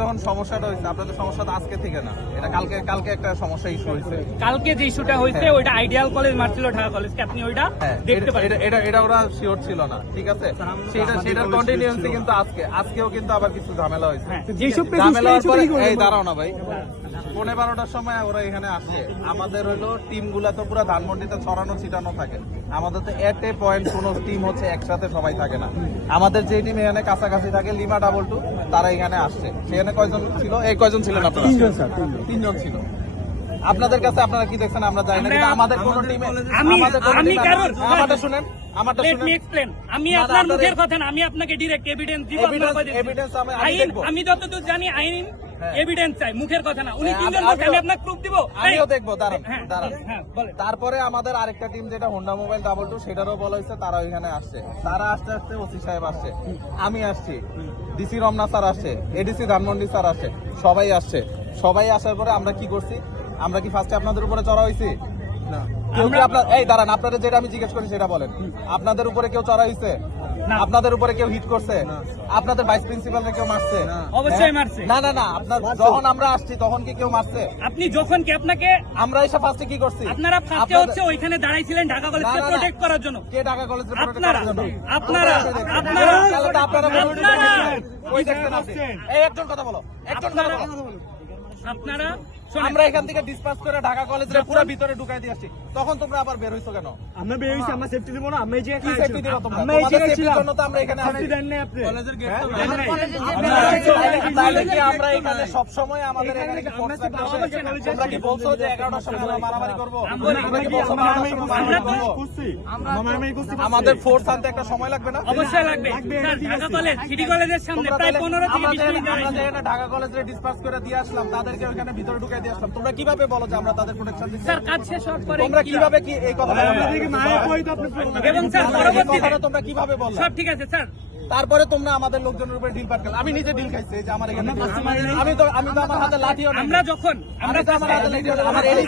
যখন সমস্যাটা হয়েছে, আপনাদের সমস্যাটা আজকে থেকে না, এটা কালকে একটা সমস্যা ইস্যু হয়েছে। কালকে যে ইস্যুটা হয়েছে ওইটা আইডিয়াল কলেজ মারছিল ঢাকা কলেজকে, আপনি ওইটা দেখতে পারেন। এটা ওরা শিওর ছিল না, ঠিক আছে। সেটার কন্টিনিউয়ান্সি কিন্তু আজকেও কিন্তু আবার কিছু ঝামেলা হয়েছে। ঝামেলা হওয়ার পরে এই দাঁড়াও না ভাই, 12:15টার সময় ওরা এখানে আসে। আমাদের হলো টিম গুলা তো পুরো ধানমন্ডিতে ছড়ানো ছিটানো থাকে। আমাদের তো এট এ পয়েন্ট কোন টিম হচ্ছে একসাথে সবাই থাকে না। আমাদের যে টিম এখানে কাছাকাছি থাকে, লিমা ডাবল টু, তারা এখানে আসছে। সেখানে কয়জন ছিল? এই কয়জন ছিলেন আপনারা? 3 জন ছিল। আপনাদের কাছে আপনারা কি দেখছেন আমরা জানি না, কিন্তু আমাদের কোন টিমে আমাদের শুনেন, আমারটা শুনেন। আমি আপনার মুখের কথা না, আমি আপনাকে ডাইরেক্ট এভিডেন্স দিব। আমি যতদূর জানি আইন এভিডেন্স চাই, মুখের কথা না। উনি 3 জন বলছে, আমি আপনাকে প্রুফ দিব। আমিও দেখবো, দাঁড়ান। তারপরে আমাদের আরেকটা টিম যেটা হোন্ডা মোবাইল ডাবল টু, সেটারও বলা হয়েছে তারা ওইখানে আসছে। তারা আসতে আসতে ওসি সাহেব আসছে, আমি আসছি, ডিসি রমনা স্যার আসছে, এডিসি ধানমন্ডি স্যার আসছে, সবাই আসছে। সবাই আসার পরে আমরা কি করছি? আমরা কি ফার্স্টে আপনাদের উপরে চড়া হয়েছি? না। এই দাঁড়ান, আপনাদের যেটা আমি জিজ্ঞেস করি সেটা বলেন। আপনাদের উপরে কেউ চড়া হয়েছে? আপনাদের উপরে কেউ হিট করছে? আপনাদের ভাইস প্রিন্সিপালকে কেউ মারছে? অবশ্যই মারছে। না না না, আপনার যখন আমরা আসছি তখন কি কেউ মারছে? আপনি যখন কি আপনাকে আমরা এসে ফার্স্টে কি করছি? আপনারা ফার্স্টে হচ্ছে ওইখানে দাঁড়াইছিলেন ঢাকা কলেজকে প্রোটেক্ট করার জন্য। কে ঢাকা কলেজকে প্রোটেক্ট আপনারা করার জন্য? আপনারা ওই দেখতেন আপনি। এই একজন কথা বলো, একজন কথা বলো। আপনারা আমরা এখান থেকে ডিসপাস করে ঢাকা কলেজের পুরো ভিতরে ঢুকাই দিয়ে আসছি, তখন তোমরা আবার বের হইছো কেন? আমরা বের হইছি, আমরা সেফটি দিব না। আমরা এই জায়গায় কি সেফটি দিবা তোমরা? আমরা এই তোমাদের জায়গায় সেফটির ছিলাম। জন্য তো আমরা এখানে আসছি। দেন নাই আপনি কলেজের গেট তো তাহলে কি আমরা এখানে সব সময় আমাদের এখানে কি ফোর্স রাখতে হবে? তোমরা কি বলছো যে 11টার সময় আমরা মারামারি করব? তোমরা কি বলছো 11টার সময় মারামারি করব? আমাদের ফোর্স আনতে একটা সময় লাগবে না? অবশ্যই লাগবে। ঢাকা কলেজ সিটি কলেজের সামনে প্রায় 15 থেকে 20 মিনিট আমরা যেখানে ঢাকা কলেজে ডিসপাস করে দিয়ে আসলাম, তাদেরকে ওখানে ভিতরে ঢুকাই দিয়ে আসলাম। তোমরা কিভাবে বলো যে আমরা তাদের প্রোটেকশন দিচ্ছি? স্যার কাজ শেষ হওয়ার পরে তোমরা কিভাবে কি এই কথা বলো? এবং স্যার পরবর্তীতে তোমরা কিভাবে বলো? সব ঠিক আছে স্যার। তারপরে তোমরা আমাদের লোকজনের উপরে ডিল পাটকাল। আমি নিজে ডিল খাইছি, এই যে আমার এখানে আমি তো আমার হাতে লাঠিও না। আমরা যখন আমার হাতে লাঠিও না, আমার এই